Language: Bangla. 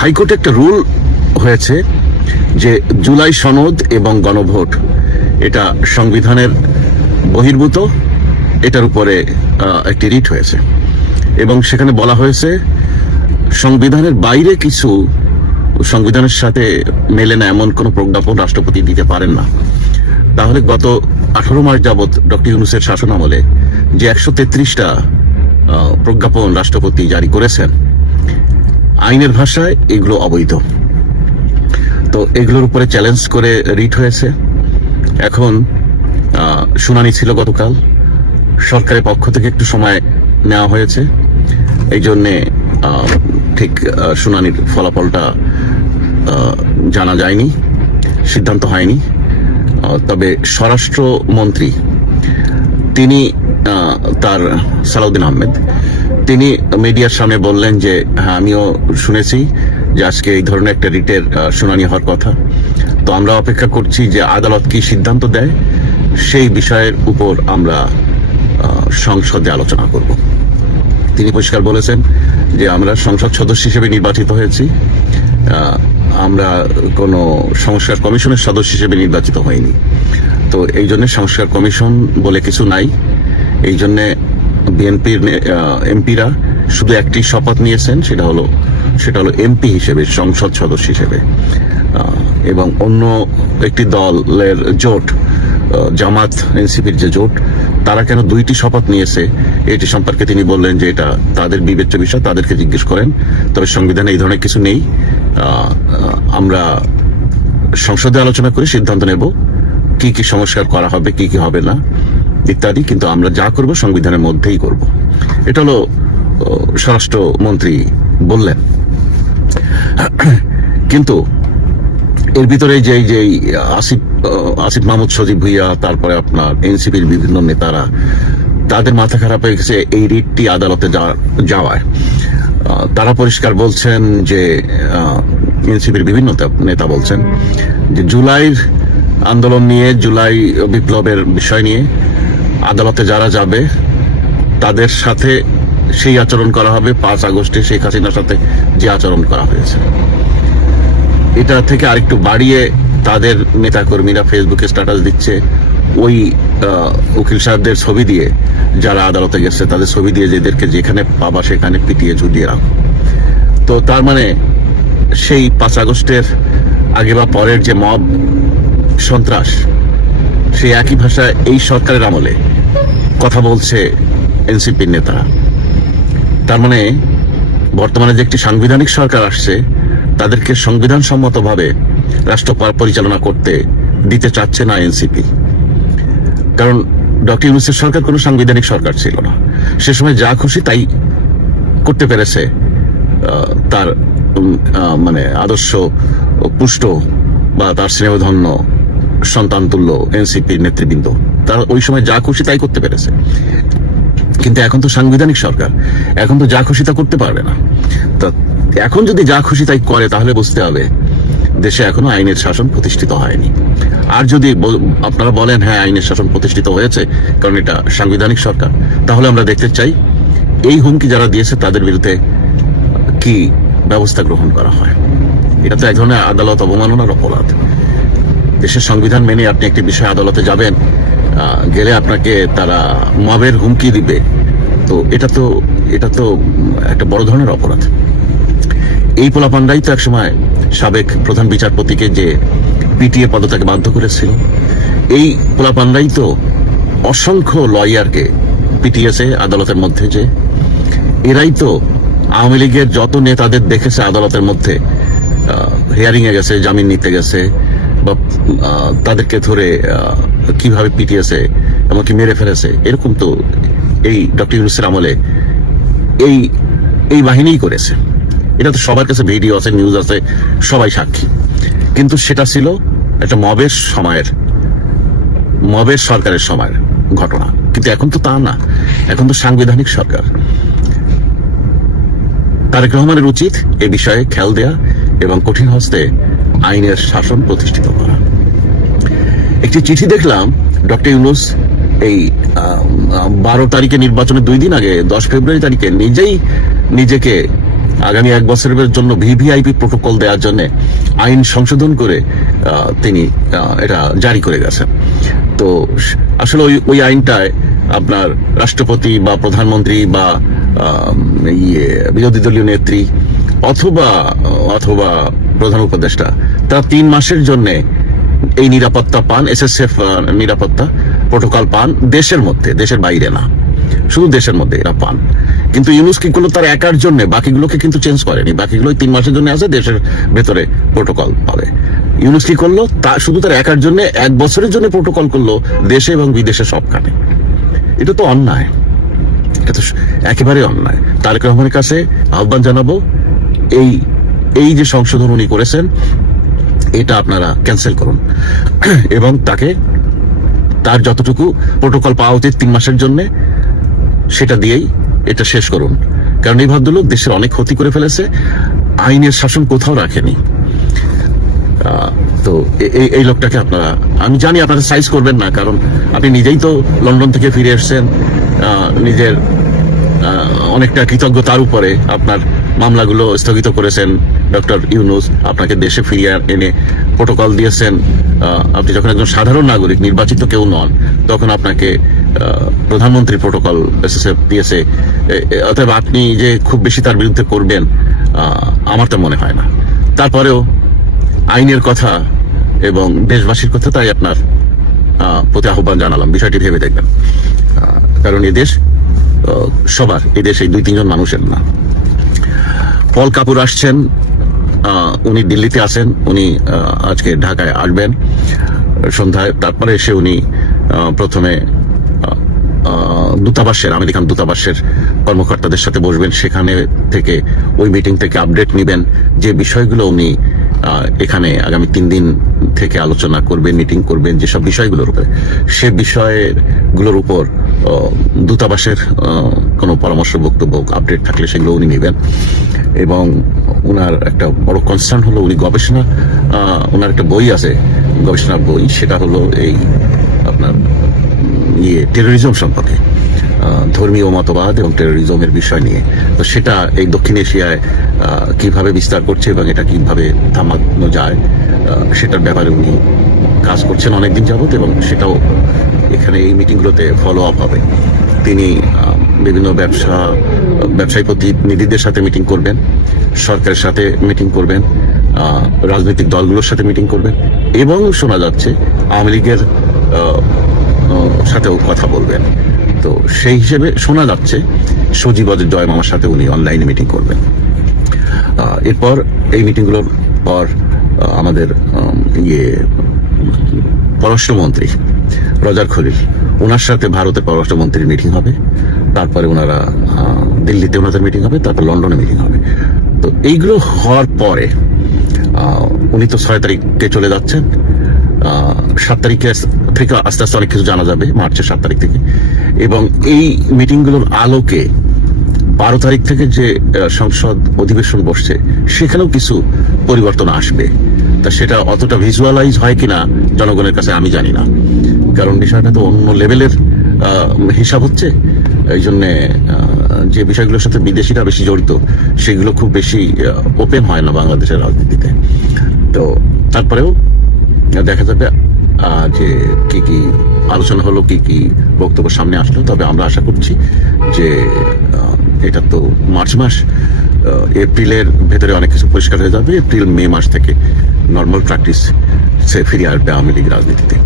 হাইকোর্টে একটা রুল হয়েছে যে জুলাই সনদ এবং গণভোট এটা সংবিধানের বহির্ভূত, এটার উপরে একটি রিট হয়েছে এবং সেখানে বলা হয়েছে সংবিধানের বাইরে কিছু সংবিধানের সাথে মেলে না এমন কোনো প্রজ্ঞাপন রাষ্ট্রপতি দিতে পারেন না। তাহলে গত 18 মাস যাবৎ ডক্টর ইউনূসের শাসন আমলে যে 133টা প্রজ্ঞাপন রাষ্ট্রপতি জারি করেছেন, আইনের ভাষায় এগুলো অবৈধ। তো এগুলোর উপরে চ্যালেঞ্জ করে রিট হয়েছে। এখন শুনানি ছিল গতকাল, সরকারের পক্ষ থেকে একটু সময় নেওয়া হয়েছে, এই জন্যে ঠিক শুনানির ফলাফলটা জানা যায়নি, সিদ্ধান্ত হয়নি। তবে স্বরাষ্ট্রমন্ত্রী তিনি তার সালাউদ্দিন আহমেদ তিনি মিডিয়ার সামনে বললেন যে হ্যাঁ, আমিও শুনেছি যে আজকে এই ধরনের একটা রিটের শুনানি হওয়ার কথা। তো আমরা অপেক্ষা করছি যে আদালত কি সিদ্ধান্ত দেয়, সেই বিষয়ের উপর আমরা সংসদে আলোচনা করব। তিনি পরিষ্কার বলেছেন যে আমরা সংসদ সদস্য হিসেবে নির্বাচিত হয়েছি, আমরা কোনো সংস্কার কমিশনের সদস্য হিসেবে নির্বাচিত হইনি। তো এই জন্য সংস্কার কমিশন বলে কিছু নাই। এই জন্যে বিএনপির এমপিরা শুধু একটি শপথ নিয়েছেন, সেটা হলো এমপি হিসেবে, সংসদ সদস্য হিসেবে। এবং অন্য একটি দলের জোট, জামাত এনসিপির যে জোট, তারা কেন 2টি শপথ নিয়েছে এটি সম্পর্কে তিনি বললেন যে এটা তাদের বিবেচ্য বিষয়, তাদেরকে জিজ্ঞেস করেন। তবে সংবিধানে এই ধরনের কিছু নেই। আমরা সংসদে আলোচনা করে সিদ্ধান্ত নেব কি কি সংস্কার করা হবে, কি কি হবে না ইত্যাদি, কিন্তু আমরা যা করব সংবিধানের মধ্যেই করব। এটা হলো স্বরাষ্ট্রমন্ত্রী বললেন। কিন্তু এর ভিতরে যে আসিফ মাহমুদ সজীব ভুইয়া, তারপরে আপনার এনসিপির বিভিন্ন নেতারা, তাদের মাথা খারাপ হয়ে গেছে এই রিটটি আদালতে যাওয়ায়। তারা পরিষ্কার বলছেন যে এনসিপির বিভিন্ন নেতা বলছেন যে জুলাইয়ের আন্দোলন নিয়ে, জুলাই বিপ্লবের বিষয় নিয়ে আদালতে যারা যাবে তাদের সাথে সেই আচরণ করা হবে 5 আগস্টে শেখ হাসিনার সাথে যে আচরণ করা হয়েছে। এটা থেকে আরেকটু বাড়িয়ে তাদের নেতাকর্মীরা ফেসবুকে স্ট্যাটাস দিচ্ছে ওই উকিল সাহেবদের ছবি দিয়ে, যারা আদালতে গেছে তাদের ছবি দিয়ে, যেদেরকে যেখানে পাবা সেখানে পিটিয়ে ঝুলিয়ে রাখো। তো তার মানে সেই 5 আগস্টের আগে বা পরের যে মব সন্ত্রাস, সেই একই ভাষায় এই সরকারের আমলে কথা বলছে এনসিপির নেতারা। তার মানে বর্তমানে যে একটি সাংবিধানিক সরকার আসছে, তাদেরকে সংবিধান সম্মতভাবে রাষ্ট্র পরিচালনা করতে দিতে চাচ্ছে না এনসিপি। কারণ ডক্টর ইউনূসের সরকার কোনো সাংবিধানিক সরকার ছিল না, সে সময় যা খুশি তাই করতে পেরেছে তার মানে আদর্শ পুষ্ট বা তার স্নেহধন্য সন্তান তুল্য এনসিপির নেতৃবৃন্দ, তারা ওই সময় যা খুশি তাই করতে পেরেছে। কিন্তু এখন তো সাংবিধানিক সরকার, এখন তো যা খুশি তা করতে পারবে না। তা এখন যদি যা খুশি তাই করে, তাহলে বুঝতে হবে দেশে এখনো আইনের শাসন প্রতিষ্ঠিত হয়নি। আর যদি আপনারা বলেন হ্যাঁ আইনের শাসন প্রতিষ্ঠিত হয়েছে কারণ এটা সাংবিধানিক সরকার, তাহলে আমরা দেখতে চাই এই হুমকি যারা দিয়েছে তাদের বিরুদ্ধে কি ব্যবস্থা গ্রহণ করা হয়। এটা তো এক ধরনের আদালত অবমাননার অপরাধ। দেশের সংবিধান মেনে আপনি একটি বিষয়ে আদালতে যাবেন, গেলে আপনাকে তারা মবের হুমকি দিবে, তো এটা তো একটা বড় ধরনের অপরাধ। এই পোলাপান্ডাই তো একসময় সাবেক প্রধান বিচারপতিকে যে পিটিএ পদত্যাগে বাধ্য করেছিল, এই পোলাপান্ডাই তো অসংখ্য লয়ারকে পিটিয়েছে আদালতের মধ্যে। যে এরাই তো আওয়ামী লীগের যত নেতাদের দেখেছে আদালতের মধ্যে হিয়ারিং এ গেছে, জামিন নিতে গেছে, বা তাদেরকে ধরে কিভাবে পিটিয়েছে, এমনকি মেরে ফেলেছে, এরকম তো এই ডক্টর ইউনূসের আমলে এই বাহিনীই করেছে। এটা তো সবার কাছে ভিডিও আছে, নিউজ আছে, সবাই সাক্ষী। কিন্তু সেটা ছিল একটা মবের সরকারের সময়ের ঘটনা। কিন্তু এখন তো তা না, এখন তো সাংবিধানিক সরকার। তারেক রহমানের উচিত এ বিষয়ে খেয়াল দেয়া এবং কঠিন হস্তে আইনের শাসন প্রতিষ্ঠিত করা। একটি চিঠি দেখলাম ডক্টর ইউনূস এই 12 তারিখে নির্বাচনের 2 দিন আগে 10 ফেব্রুয়ারি তারিখে নিজেই নিজেকে আগামী 1 বছরের জন্য ভিভিআইপি প্রোটোকল দেওয়ার জন্য আইন সংশোধন করে তিনি এটা জারি করে গেছেন। তো আসলে ওই আইনটায় আপনার রাষ্ট্রপতি বা প্রধানমন্ত্রী বা বিরোধী দলীয় নেত্রী অথবা প্রধান উপদেষ্টা তারা 3 মাসের জন্য এই নিরাপত্তা পান, এসএসএফ নিরাপত্তা প্রোটোকল পান দেশের মধ্যে, দেশের বাইরে না, শুধু দেশের মধ্যে এরা পান। কিন্তু ইউনুস কি করলো, তার একার জন্য বাকিগুলোকে কিন্তু চেঞ্জ করেনি, বাকিগুলো 3 মাসের জন্য আছে, দেশের ভেতরে প্রোটোকল পাবে। ইউনুস কি করলো, তা শুধু তার একার জন্য 1 বছরের জন্য প্রোটোকল করলো দেশে এবং বিদেশে সবখানে। এটা তো অন্যায়, এটা তো একেবারে অন্যায়। তারেক রহমানের কাছে আহ্বান জানাবো, এই যে সংশোধন উনি করেছেন এটা আপনারা ক্যান্সেল করুন এবং তার যতটুকু প্রোটোকল পাওয়া উচিত 3 মাসের জন্য সেটা দিয়েই এটা শেষ করুন। কারণ এই ভদ্রলোক দেশের অনেক ক্ষতি করে ফেলেছে, আইনের শাসন কোথাও রাখেনি। তো এই লোকটাকে আপনারা, আমি জানি আপনারা সাইজ করবেন না, কারণ আপনি নিজেই তো লন্ডন থেকে ফিরে এসেছেন, নিজের অনেকটা কৃতজ্ঞতার উপরে আপনার মামলাগুলো স্থগিত করেছেন ডক্টর ইউনুস, আপনাকে দেশে ফিরিয়ে এনে প্রোটোকল দিয়েছেন। আপনি যখন একজন সাধারণ নাগরিক, নির্বাচিত কেউ নন, তখন আপনাকে প্রধানমন্ত্রী প্রোটোকল এসএসএফ দিয়েছে। অতএব আপনি যে খুব বেশি তার বিরুদ্ধে করবেন আমার তো মনে হয় না। তারপরেও আইনের কথা এবং দেশবাসীর কথা, তাই আপনার প্রতি আহ্বান জানালাম, বিষয়টি ভেবে দেখবেন। কারণ এই দেশ সবার, এই দেশ এই 2-3 জন মানুষের না। পল কাপুর আসছেন, উনি দিল্লিতে আছেন, উনি আজকে ঢাকায় আসবেন সন্ধ্যায়। তারপরে এসে উনি প্রথমে দূতাবাসের, আমেরিকান দূতাবাসের কর্মকর্তাদের সাথে বসবেন, সেখানে থেকে ওই মিটিং থেকে আপডেট নেবেন যে বিষয়গুলো উনি এখানে আগামী 3 দিন থেকে আলোচনা করবেন, মিটিং করবেন, যেসব বিষয়গুলোর উপরে, সে বিষয়গুলোর উপর দূতাবাসের কোনো পরামর্শ, বক্তব্য, আপডেট থাকলে সেগুলো উনি নেবেন। এবং ওনার একটা বড় কনসার্ন হলো, উনি গবেষণা, ওনার একটা বই আছে, গবেষণা বই, সেটা হলো এই আপনার টেরোরিজম সম্পর্কে, ধর্মীয় মতবাদ এবং টেরোরিজমের বিষয় নিয়ে। তো সেটা এই দক্ষিণ এশিয়ায় কিভাবে বিস্তার করছে এবং এটা কিভাবে থামানো যায় সেটার ব্যাপারে উনি কাজ করছেন অনেকদিন যাবত, এবং সেটাও এখানে এই মিটিংগুলোতে ফলো আপ হবে। তিনি বিভিন্ন ব্যবসায়ী প্রতিনিধিদের সাথে মিটিং করবেন, সরকারের সাথে মিটিং করবেন, রাজনৈতিক দলগুলোর সাথে মিটিং করবেন, এবং শোনা যাচ্ছে আওয়ামী লীগের সাথেও কথা বলবেন। তো সেই হিসেবে শোনা যাচ্ছে সজীব জয় মামার সাথে উনি অনলাইনে মিটিং করবেন। এরপর এই মিটিংগুলোর পর আমাদের পররাষ্ট্রমন্ত্রী রজার খলিল, ওনার সাথে ভারতের পররাষ্ট্রমন্ত্রীর মিটিং হবে। তারপরে ওনারা দিল্লিতে ওনাদের মিটিং হবে, তারপর লন্ডনে মিটিং হবে। তো এইগুলো হওয়ার পরে উনি তো 6 তারিখে চলে যাচ্ছেন, 7 তারিখে থেকে আস্তে আস্তে অনেক কিছু জানা যাবে, মার্চের 7 তারিখ থেকে। এবং এই মিটিংগুলোর আলোকে 12 তারিখ থেকে যে সংসদ অধিবেশন বসছে সেখানেও কিছু পরিবর্তন আসবে। তা সেটা অতটা ভিজুয়ালাইজ হয় কিনা জনগণের কাছে আমি জানি না, কারণ বিষয়টা তো অন্য লেভেলের হিসাব হচ্ছে। এই জন্য যে বিষয়গুলোর সাথে বিদেশিরা বেশি জড়িত সেগুলো খুব বেশি ওপেন হয় না বাংলাদেশের রাজনীতিতে। তো তারপরেও দেখা যাবে যে কি আলোচনা হলো, কি বক্তব্য সামনে আসলো। তবে আমরা আশা করছি যে এটা তো মার্চ মাস, এপ্রিলের ভেতরে অনেক কিছু পরিষ্কার হয়ে যাবে। এপ্রিল মে মাস থেকে নর্মাল প্র্যাকটিস সে ফিরে আসবে আওয়ামী লীগ রাজনীতিতে।